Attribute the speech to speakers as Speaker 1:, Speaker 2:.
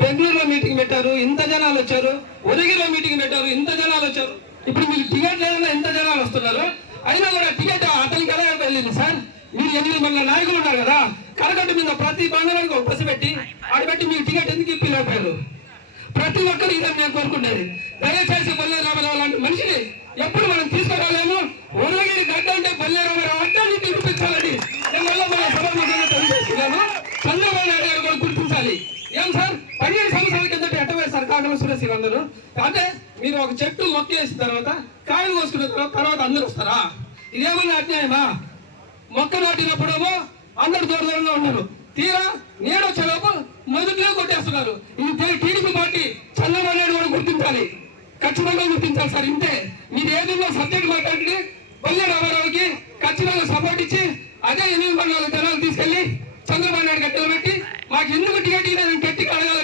Speaker 1: బెంగళూరులో మీటింగ్ పెట్టారు ఇంత జనాలు వచ్చారు ఉదగిరిలో మీటింగ్ పెట్టారు ఇంత జనాలు వచ్చారు. ఇప్పుడు మీకు టికెట్ లేదన్నా ఇంత జనాలు వస్తున్నారు. అయినా కూడా టికెట్ అతనికి ఎలా వెళ్ళింది? సార్ మీరు ఎనిమిది మంది నాయకులు ఉన్నారు కదా కరగట్టు మీద ప్రతి బంగారానికి ఒక బస్సు పెట్టి ఆడబెట్టి మీకు టికెట్ ఎందుకు ఇప్పిలేకపోయారు? ప్రతి ఒక్కరు ఇదే నేను కోరుకునేది. దయచేసి బొల్లే రామారావు లాంటి మనిషిని ఎప్పుడు మనం తీసుకురాలేము? ఉదగిరి గడ్డ అంటే బొల్లే రామారావు అంటే నీకు నిరూపించాలని నేను మళ్ళీ మన సభాముఖంగా తెలియజేస్తున్నాను చంద్రబాబు నాయుడు గారు కూడా గుర్తించాలి ఏం సార్? పదిహేను సంవత్సరాల కిందట ఎట్ట వేశారు కాకుండా సురేష్ అంటే మీరు ఒక చెట్టు మొక్క వేసిన తర్వాత కాయలు కోసుకున్న తర్వాత తర్వాత అందరూ వస్తారా? ఇదేమన్నా అన్యాయమా? మొక్క నాటినప్పుడేమో అందరు దూర దూరంగా ఉన్నారు. తీరా నేను వచ్చేలోపు మొదట్లో కొట్టేస్తున్నారు. ఇది టీడీపీ పార్టీ చంద్రబాబు నాయుడు కూడా గుర్తించాలి. ఖచ్చితంగా గుర్తించాలి సార్ ఇంతే. మీరు ఏదైనా సబ్జెక్ట్ మాట్లాడి బల్లె రామారావుకి ఖచ్చితంగా సపోర్ట్ ఇచ్చి అదే ఎనిమిది వందల జనాలు తీసుకెళ్ళి చంద్రబాబు నాయుడు గట్టెలు పెట్టి మాకు ఎందుకు టికెట్ ఇవ్వలేదని గట్టిగా అడగాలి